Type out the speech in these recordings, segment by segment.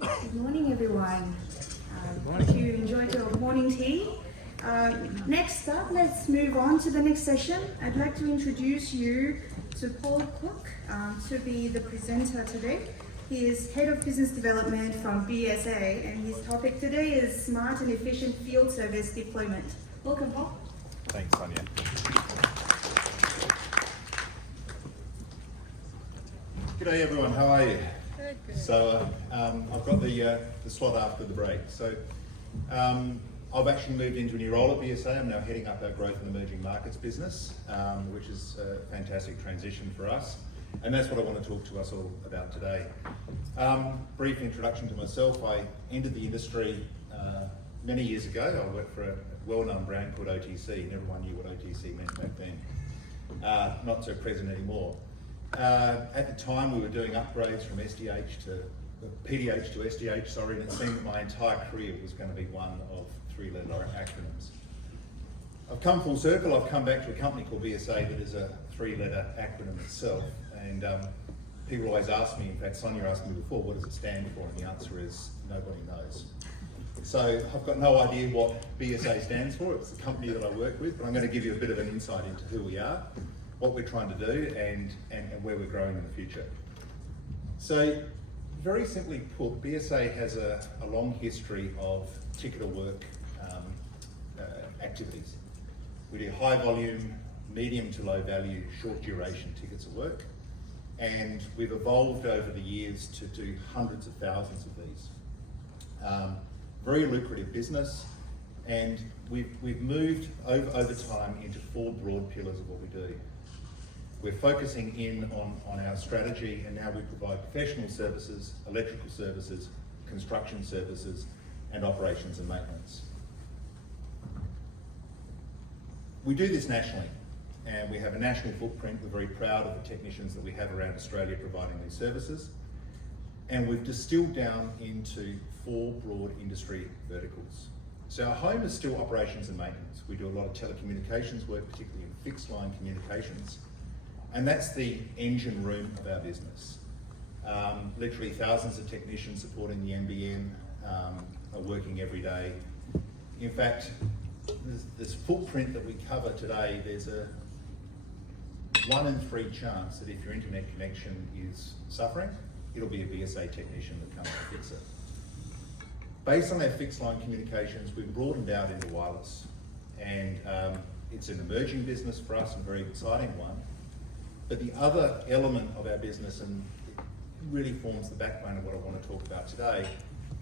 Good morning, everyone. Good morning. Hope you enjoyed your morning tea. Next up, let's move on to the next session. I'd like to introduce you to Paul Cook to be the presenter today. He is Head of Business Development from BSA, and his topic today is Smart and Efficient Field Service Deployment. Welcome, Paul. Thanks, Sonia. G'day everyone, how are you? Good. So I've got the slot after the break. So I've actually moved into a new role at BSA. I'm now heading up our growth and emerging markets business, which is a fantastic transition for us. And that's what I want to talk to us all about today. Brief introduction to myself. I entered the industry many years ago. I worked for a well-known brand called OTC, and everyone knew what OTC meant back then. Not so present anymore. At the time, we were doing upgrades from PDH to SDH, and it seemed that my entire career was going to be one of three-letter acronyms. I've come full circle. I've come back to a company called BSA that is a three-letter acronym itself, and people always ask me, in fact Sonia asked me before, what does it stand for, and the answer is nobody knows. So I've got no idea what BSA stands for. It's the company that I work with, but I'm going to give you a bit of an insight into who we are, what we're trying to do, and where we're growing in the future. So very simply put, BSA has a long history of ticket of work activities. We do high volume, medium to low value, short duration tickets of work, and we've evolved over the years to do hundreds of thousands of these. Very lucrative business, and we've moved over time into four broad pillars of what we do. We're focusing in on our strategy, and now we provide professional services, electrical services, construction services, and operations and maintenance. We do this nationally, and we have a national footprint. We're very proud of the technicians that we have around Australia providing these services. And we've distilled down into four broad industry verticals. So our home is still operations and maintenance. We do a lot of telecommunications work, particularly in fixed line communications. And that's the engine room of our business. Literally thousands of technicians supporting the NBN are working every day. In fact, this footprint that we cover today, there's a 1 in 3 chance that if your internet connection is suffering, it'll be a BSA technician that comes to fix it. Based on our fixed line communications, we've broadened out into wireless, and it's an emerging business for us and a very exciting one. But the other element of our business, and it really forms the backbone of what I want to talk about today,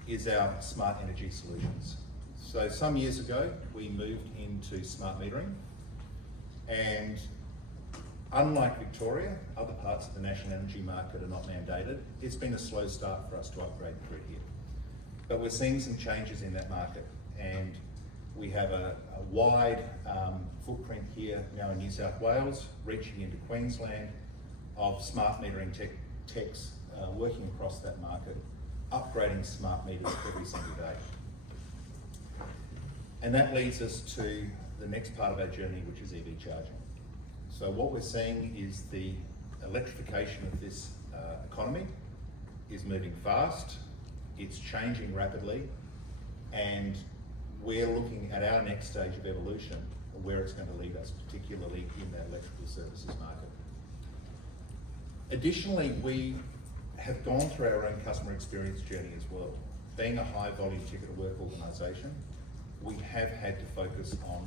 is our smart energy solutions. So some years ago, we moved into smart metering, and unlike Victoria, other parts of the national energy market are not mandated. It's been a slow start for us to upgrade through here. But we're seeing some changes in that market, and we have a wide footprint here now in New South Wales, reaching into Queensland, of smart metering techs working across that market, upgrading smart meters every single day. And that leads us to the next part of our journey, which is EV charging. So what we're seeing is the electrification of this economy is moving fast, it's changing rapidly, and we're looking at our next stage of evolution and where it's going to lead us, particularly in that electrical services market. Additionally, we have gone through our own customer experience journey as well. Being a high volume ticket of work organisation, we have had to focus on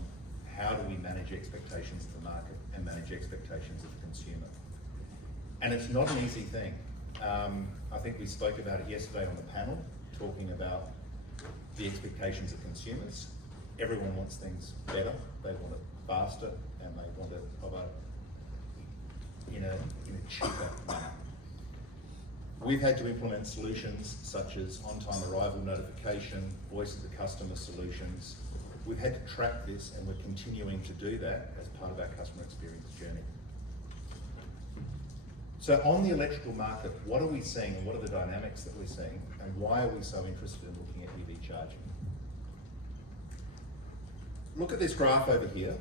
how do we manage expectations of the market and manage expectations of the consumer. And it's not an easy thing. I think we spoke about it yesterday on the panel, talking about the expectations of consumers. Everyone wants things better, they want it faster, and they want it in a cheaper manner. We've had to implement solutions such as on-time arrival notification, voice of the customer solutions. We've had to track this, and we're continuing to do that as part of our customer experience journey. So on the electrical market, what are we seeing, and what are the dynamics that we're seeing, and why are we so interested in looking at EV charging? Look at this graph over here.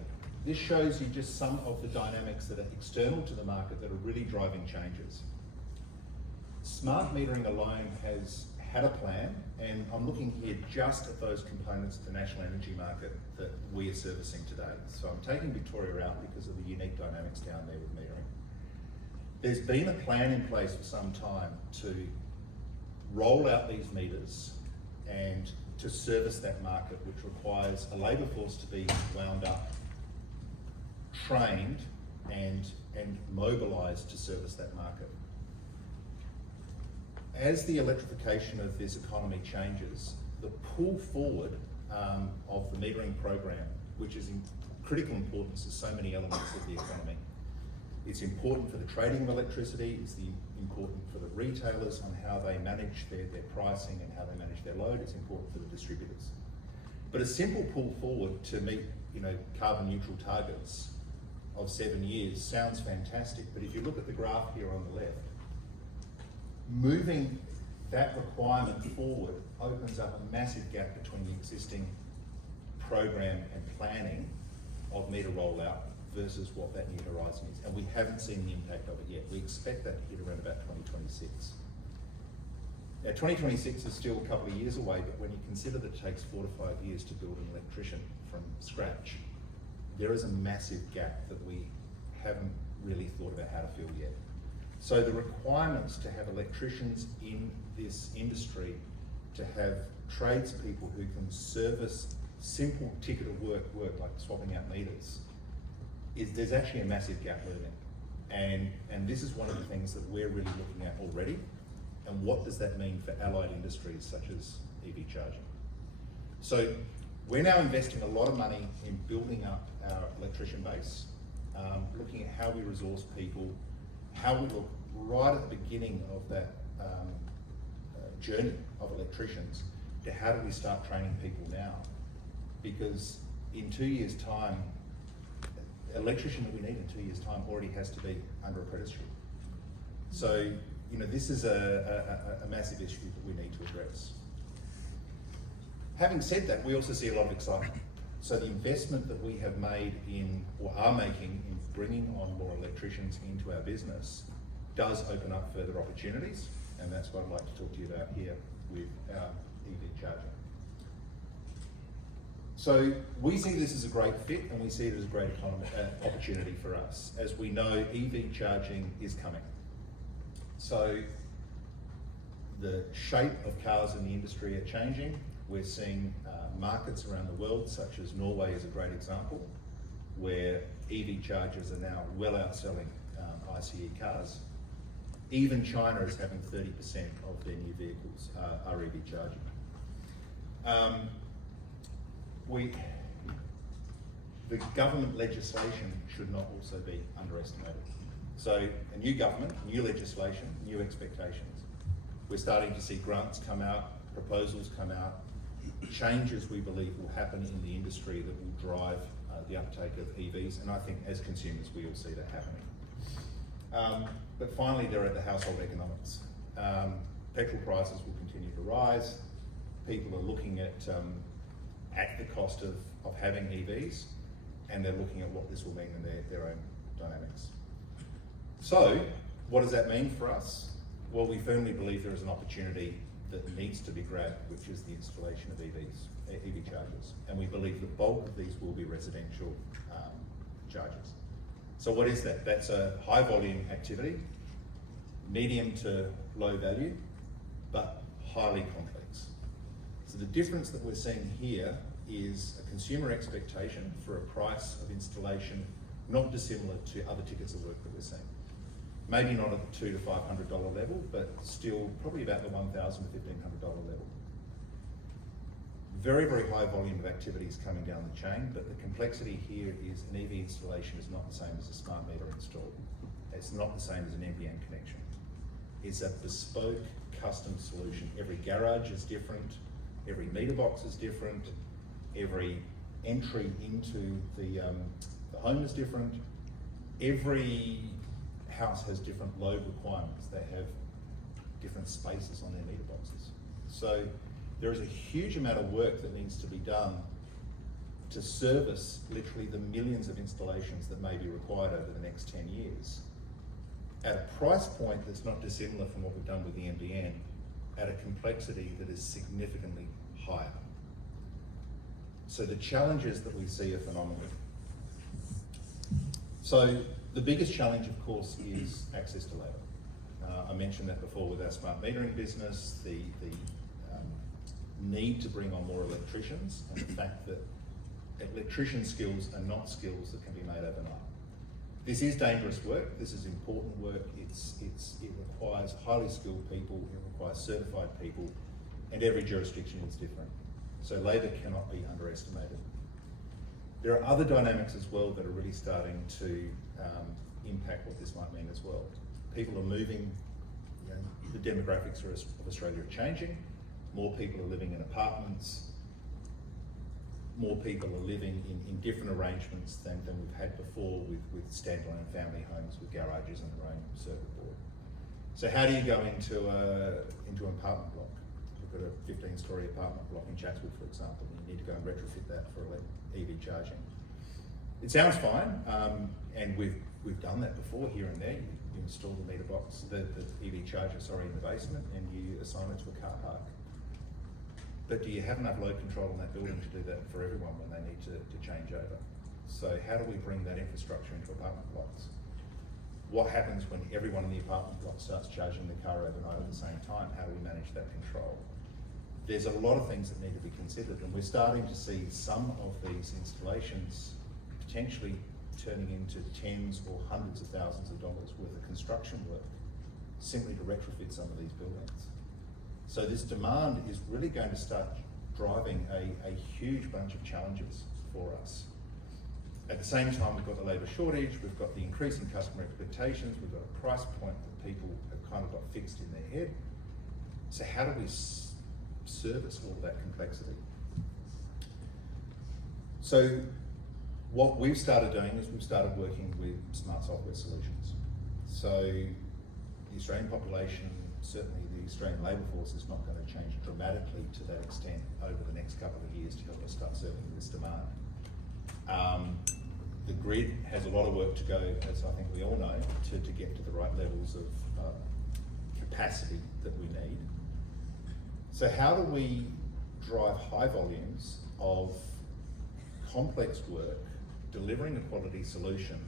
This shows you just some of the dynamics that are external to the market that are really driving changes. Smart metering alone has had a plan, and I'm looking here just at those components of the national energy market that we are servicing today. So I'm taking Victoria out because of the unique dynamics down there with metering. There's been a plan in place for some time to roll out these meters and to service that market, which requires a labour force to be wound up, trained and mobilised to service that market. As the electrification of this economy changes, the pull forward of the metering program, which is in critical importance to so many elements of the economy. It's important for the trading of electricity, it's important for the retailers on how they manage their pricing and how they manage their load, it's important for the distributors. But a simple pull forward to meet carbon neutral targets of 7 years sounds fantastic, but if you look at the graph here on the left, moving that requirement forward opens up a massive gap between the existing program and planning of meter rollout versus what that new horizon is. And we haven't seen the impact of it yet. We expect that to hit around about 2026. Now 2026 is still a couple of years away, but when you consider that it takes 4 to 5 years to build an electrician from scratch, there is a massive gap that we haven't really thought about how to fill yet. So the requirements to have electricians in this industry, to have tradespeople who can service simple ticket of work like swapping out meters, there's actually a massive gap moving. And this is one of the things that we're really looking at already. And what does that mean for allied industries such as EV charging? So we're now investing a lot of money in building up our electrician base, looking at how we resource people, how we look right at the beginning of that journey of electricians to how do we start training people now? Because in 2 years' time, the electrician that we need in 2 years' time already has to be under apprenticeship. So, this is a massive issue that we need to address. Having said that, we also see a lot of excitement. So the investment that we have made in, or are making, in bringing on more electricians into our business does open up further opportunities, and that's what I'd like to talk to you about here with our EV charging. So we see this as a great fit, and we see it as a great opportunity for us. As we know, EV charging is coming. So the shape of cars in the industry are changing. We're seeing markets around the world, such as Norway is a great example, where EV chargers are now well outselling ICE cars. Even China is having 30% of their new vehicles are EV charging. The government legislation should not also be underestimated. So a new government, new legislation, new expectations. We're starting to see grants come out, proposals come out, changes we believe will happen in the industry that will drive the uptake of EVs, and I think as consumers we all see that happening. But finally, there are the household economics. Petrol prices will continue to rise. People are looking at the cost of having EVs, and they're looking at what this will mean in their own dynamics. So, what does that mean for us? Well, we firmly believe there is an opportunity that needs to be grabbed, which is the installation of EV chargers. And we believe the bulk of these will be residential chargers. So what is that? That's a high volume activity, medium to low value, but highly complex. So the difference that we're seeing here is a consumer expectation for a price of installation not dissimilar to other tickets of work that we're seeing. Maybe not at the $200 to $500 level, but still probably about the $1,000 to $1,500 level. Very, very high volume of activities coming down the chain, but the complexity here is an EV installation is not the same as a smart meter install. It's not the same as an NBN connection. It's a bespoke, custom solution. Every garage is different, every meter box is different, every entry into the home is different. Every house has different load requirements. They have different spaces on their meter boxes. So there is a huge amount of work that needs to be done to service literally the millions of installations that may be required over the next 10 years at a price point that's not dissimilar from what we've done with the NBN at a complexity that is significantly higher. So the challenges that we see are phenomenal. So the biggest challenge, of course, is access to labour. I mentioned that before with our smart metering business, the need to bring on more electricians, and the fact that electrician skills are not skills that can be made overnight. This is dangerous work, this is important work, it requires highly skilled people, it requires certified people, and every jurisdiction is different. So labour cannot be underestimated. There are other dynamics as well that are really starting to impact what this might mean as well. People are moving, the demographics of Australia are changing, more people are living in apartments, more people are living in different arrangements than we've had before with standalone family homes with garages and their own circuit board. So how do you go into an apartment block? We've got a 15-storey apartment block in Chatswood, for example, and you need to go and retrofit that for EV charging. It sounds fine, and we've done that before here and there. You install the meter box, the EV charger, in the basement, and you assign it to a car park. But do you have enough load control in that building to do that for everyone when they need to change over? So how do we bring that infrastructure into apartment blocks? What happens when everyone in the apartment block starts charging the car overnight at the same time? How do we manage that control? There's a lot of things that need to be considered, and we're starting to see some of these installations potentially turning into tens or hundreds of thousands of dollars worth of construction work simply to retrofit some of these buildings. So this demand is really going to start driving a huge bunch of challenges for us. At the same time, we've got the labour shortage, we've got the increasing customer expectations, we've got a price point that people have kind of got fixed in their head. So how do we service all of that complexity? So what we've started doing is we've started working with smart software solutions. So the Australian population, certainly the Australian labour force, is not going to change dramatically to that extent over the next couple of years to help us start serving this demand. The grid has a lot of work to go, as I think we all know, to get to the right levels of capacity that we need. So how do we drive high volumes of complex work, delivering a quality solution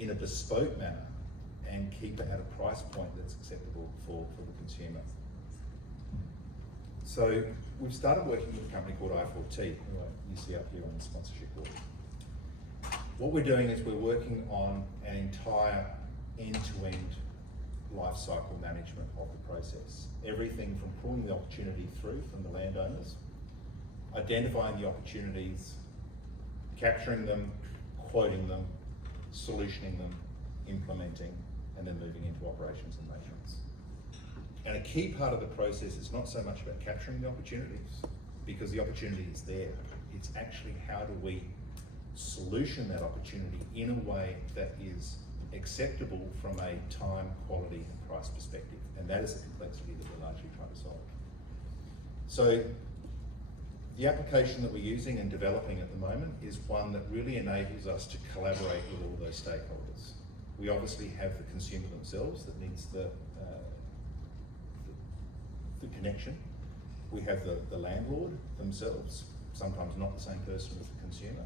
in a bespoke manner, and keep it at a price point that's acceptable for the consumer? So we've started working with a company called i4T, who you see up here on the sponsorship board. What we're doing is we're working on an entire end-to-end life cycle management of the process. Everything from pulling the opportunity through from the landowners, identifying the opportunities, capturing them, quoting them, solutioning them, implementing, and then moving into operations and maintenance. And a key part of the process is not so much about capturing the opportunities, because the opportunity is there. It's actually how do we solution that opportunity in a way that is acceptable from a time, quality, and price perspective. And that is the complexity that we're largely trying to solve. So the application that we're using and developing at the moment is one that really enables us to collaborate with all those stakeholders. We obviously have the consumer themselves that needs the connection. We have the landlord themselves, sometimes not the same person as the consumer.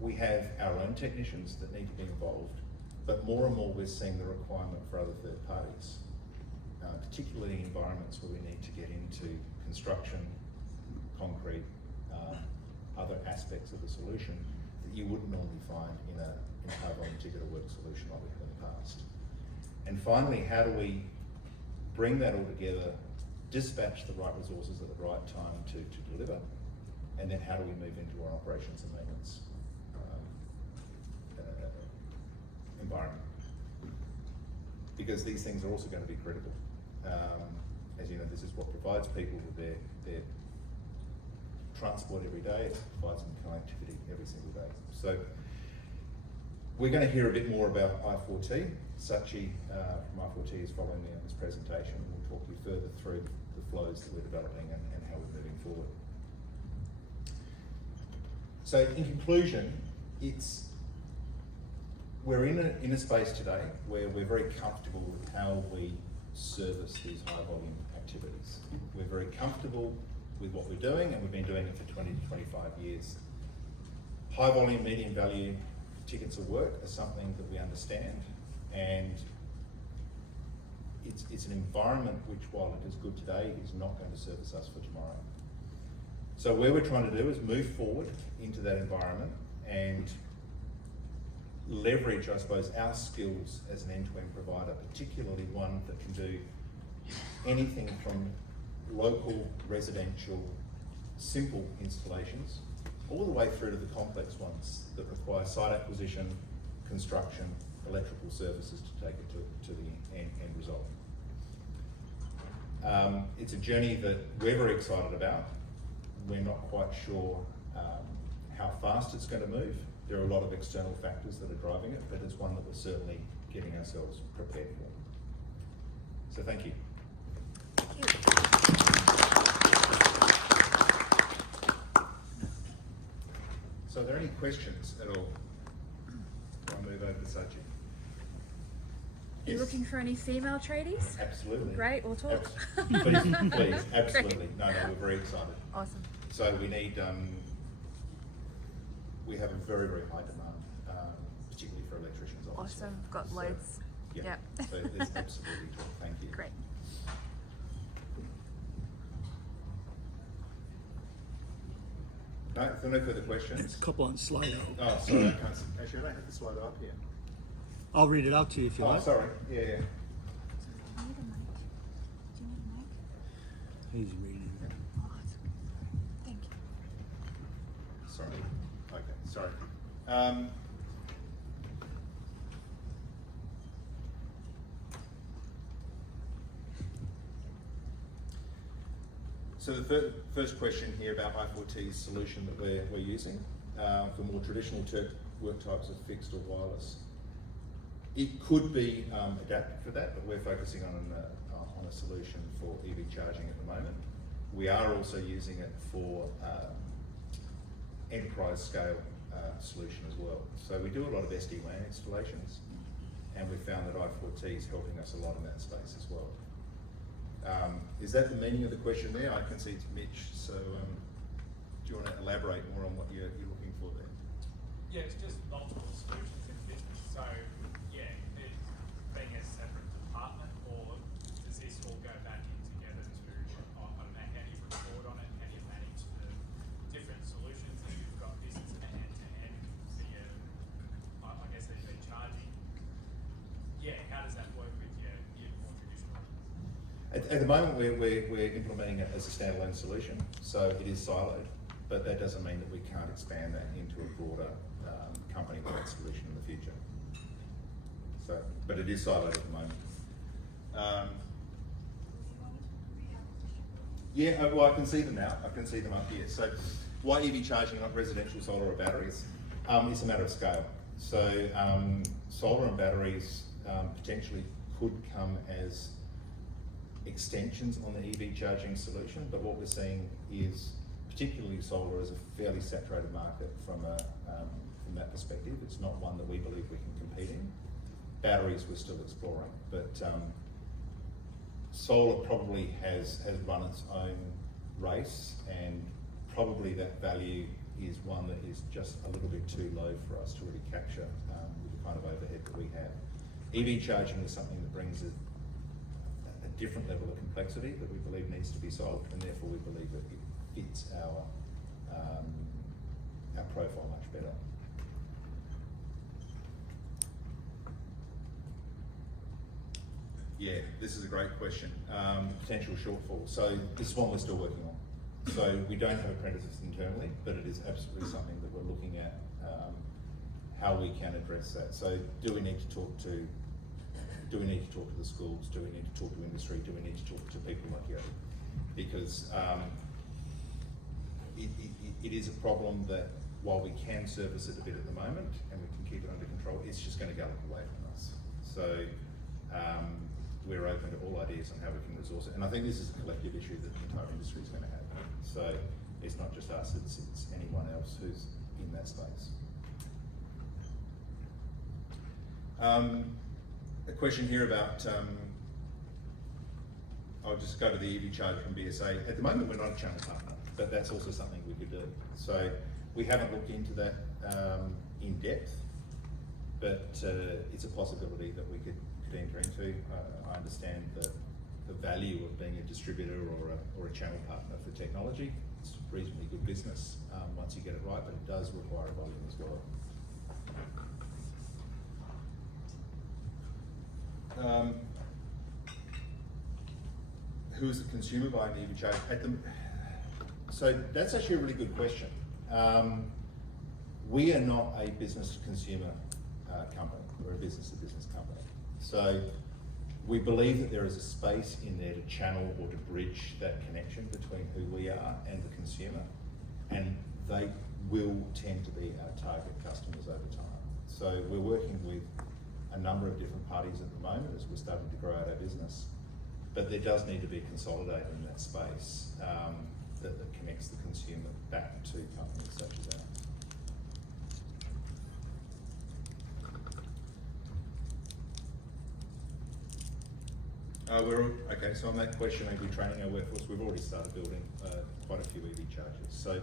We have our own technicians that need to be involved, but more and more we're seeing the requirement for other third parties, particularly in environments where we need to get into construction, concrete, other aspects of the solution that you wouldn't normally find in a high-volume ticket or work solution like we have in the past. And finally, how do we bring that all together, dispatch the right resources at the right time to deliver, and then how do we move into our operations and maintenance environment? Because these things are also going to be critical. As you know, this is what provides people with their transport every day, it provides them connectivity every single day. So we're going to hear a bit more about i4T. Sachi from i4T is following me on this presentation, and we'll talk you further through the flows that we're developing and how we're moving forward. So in conclusion, we're in a space today where we're very comfortable with how we service these high volume activities. We're very comfortable with what we're doing, and we've been doing it for 20 to 25 years. High volume, medium value tickets of work are something that we understand, and it's an environment which, while it is good today, is not going to service us for tomorrow. So where we're trying to do is move forward into that environment and leverage, I suppose, our skills as an end-to-end provider, particularly one that can do anything from local, residential, simple installations, all the way through to the complex ones that require site acquisition, construction, electrical services to take it to the end result. It's a journey that we're very excited about. We're not quite sure how fast it's going to move. There are a lot of external factors that are driving it, but it's one that we're certainly getting ourselves prepared for. So thank you. Thank you. So are there any questions at all before I move over the subject? Are you looking for any female tradies? Absolutely. Great, we'll talk. Please, absolutely. No, we're very excited. Awesome. So we need, we have a very, very high demand, particularly for electricians. Obviously. Awesome, got So, loads. Yeah, Yep. so there's absolutely talk. Thank you. Great. No, if there are no further questions. A couple on Slido. Oh, sorry, I can't see. Actually, I don't have the slide up here. I'll read it out to you if you Oh, like. sorry. Yeah. Do you need a mic? Do you need a mic? He's reading it. Oh, that's good. Thank you. Sorry. Okay, sorry. So the first question here about i4T's solution that we're using for more traditional work types of fixed or wireless. It could be adapted for that, but we're focusing on a solution for EV charging at the moment. We are also using it for enterprise scale solution as well. So we do a lot of SD-WAN installations, and we found that i4T is helping us a lot in that space as well. Is that the meaning of the question there? I can see it's Mitch, so do you want to elaborate more on what you're looking for there? Yeah, it's just multiple solutions in business. So, yeah, it's being a separate department, or does this all go back in together to, I don't know, how do you report on it? How do you manage the different solutions that you've got? This is an end-to-end via, I guess, EV charging. Yeah, how does that work with your more traditional? At the moment, we're implementing it as a standalone solution, so it is siloed, but that doesn't mean that we can't expand that into a broader company-wide solution in the future. So, but it is siloed at the moment. Yeah, well, I can see them now. I can see them up here. So, why EV charging, not residential solar or batteries? It's a matter of scale. So, solar and batteries potentially could come as extensions on the EV charging solution, but what we're seeing is, particularly solar, is a fairly saturated market from that perspective. It's not one that we believe we can compete in. Batteries we're still exploring, but solar probably has run its own race, and probably that value is one that is just a little bit too low for us to really capture with the kind of overhead that we have. EV charging is something that brings a different level of complexity that we believe needs to be solved, and therefore we believe that it fits our profile much better. Yeah, this is a great question. Potential shortfall. So this is one we're still working on. So we don't have apprentices internally, but it is absolutely something that we're looking at how we can address that. So do we need to talk to the schools? Do we need to talk to industry? Do we need to talk to people like you? Because it is a problem that while we can service it a bit at the moment and we can keep it under control, it's just going to gallop away from us. So we're open to all ideas on how we can resource it. And I think this is a collective issue that the entire industry is going to have. So it's not just us, it's anyone else who's in that space. A question here about I'll just go to the EV charger from BSA. At the moment, we're not a channel partner, but that's also something we could do. So we haven't looked into that in depth, but it's a possibility that we could enter into. I understand the value of being a distributor or a channel partner for technology. It's reasonably good business once you get it right, but it does require a volume as well. Who is the consumer buying the EV charger? So that's actually a really good question. We are not a business-to-consumer company. We're a business-to-business company. So we believe that there is a space in there to channel or to bridge that connection between who we are and the consumer, and they will tend to be our target customers over time. So we're working with a number of different parties at the moment as we're starting to grow out our business, but there does need to be a consolidator in that space that connects the consumer back to companies such as ours. Okay, so on that question, are we training our workforce? We've already started building quite a few EV chargers. So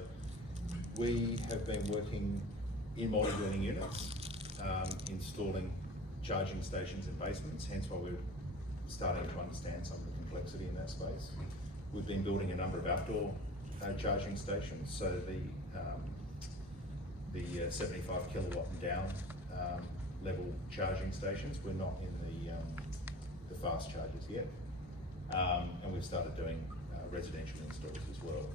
we have been working in multi-dwelling units, installing charging stations in basements, hence why we're starting to understand some of the complexity in that space. We've been building a number of outdoor charging stations, so the 75 kilowatt and down level charging stations. We're not in the fast chargers yet, and we've started doing residential installs as well.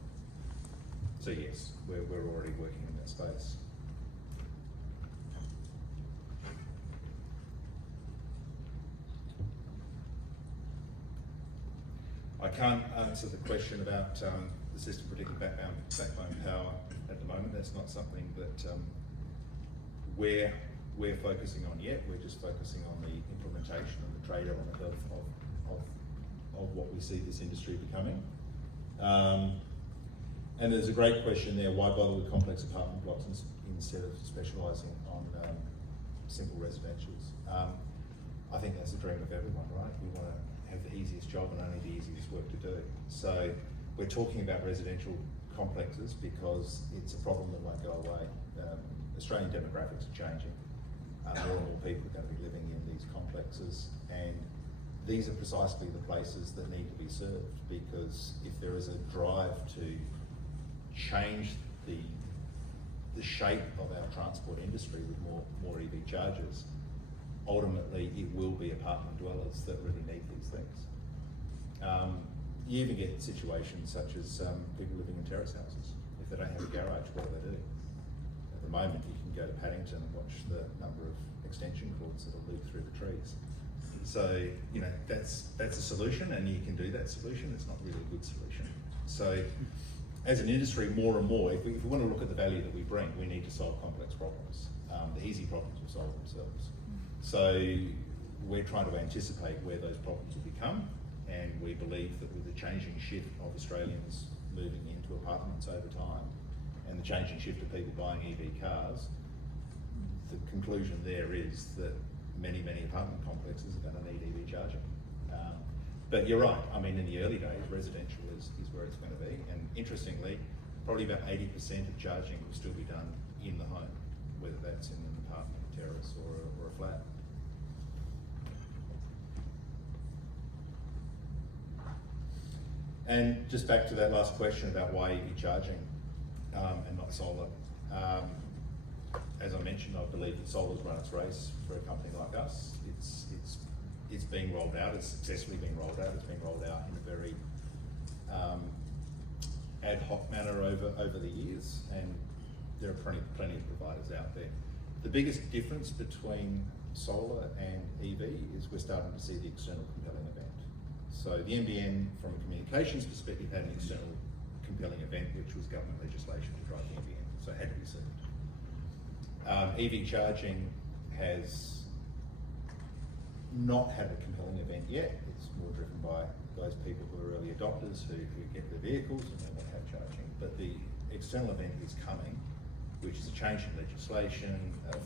So yes, we're already working in that space. I can't answer the question about the system predicting backbone power at the moment. That's not something that we're focusing on yet. We're just focusing on the implementation and the trade element of what we see this industry becoming. And there's a great question there, why bother with complex apartment blocks instead of specialising on simple residentials? I think that's a dream of everyone, right? We want to have the easiest job and only the easiest work to do. So we're talking about residential complexes because it's a problem that won't go away. Australian demographics are changing. More and more people are going to be living in these complexes, and these are precisely the places that need to be served, because if there is a drive to change the shape of our transport industry with more EV chargers, ultimately it will be apartment dwellers that really need these things. You even get situations such as people living in terrace houses. If they don't have a garage, what do they do? At the moment, you can go to Paddington and watch the number of extension cords that will loop through the trees. So, you know, that's a solution, and you can do that solution. It's not really a good solution. So, as an industry, more and more, if we want to look at the value that we bring, we need to solve complex problems. The easy problems will solve themselves. So, we're trying to anticipate where those problems will become, and we believe that with the changing shift of Australians moving into apartments over time, and the changing shift of people buying EV cars, the conclusion there is that many apartment complexes are going to need EV charging. But you're right, I mean, in the early days, residential is where it's going to be, and interestingly, probably about 80% of charging will still be done in the home, whether that's in an apartment, terrace, or a flat. And just back to that last question about why EV charging and not solar. As I mentioned, I believe that solar's run its race for a company like us. It's being rolled out. It's successfully being rolled out. It's been rolled out in a very ad hoc manner over the years, and there are plenty of providers out there. The biggest difference between solar and EV is we're starting to see the external compelling event. So the NBN, from a communications perspective, had an external compelling event, which was government legislation to drive the NBN, so it had to be served. EV charging has not had a compelling event yet. It's more driven by those people who are early adopters who get their vehicles and then they have charging. But the external event is coming, which is a change in legislation,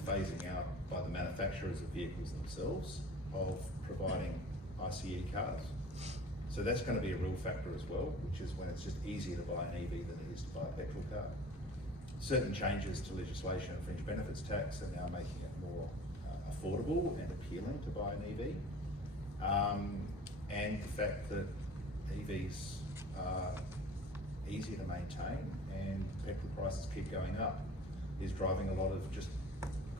phasing out by the manufacturers of vehicles themselves of providing ICE cars. So So that's going to be a real factor as well, which is when it's just easier to buy an EV than it is to buy a petrol car. Certain changes to legislation and fringe benefits tax are now making it more affordable and appealing to buy an EV. And the fact that EVs are easier to maintain and petrol prices keep going up is driving a lot of just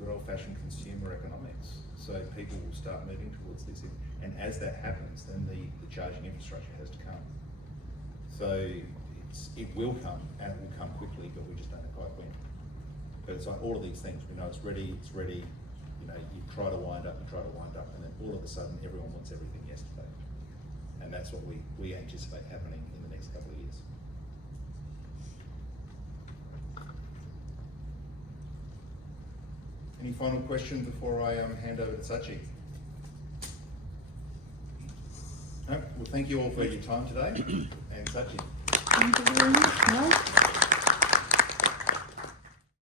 good old-fashioned consumer economics. So people will start moving towards this. And as that happens, then the charging infrastructure has to come. So it will come, and it will come quickly, but we just don't know quite when. But it's like all of these things, we know it's ready, you know, you try to wind up, and then all of a sudden everyone wants everything yesterday. And that's what we anticipate happening in the next couple of years. Any final questions before I hand over to Sachi? No? Well, thank you all for your time today, and Sachi. Thank you very much, Mike.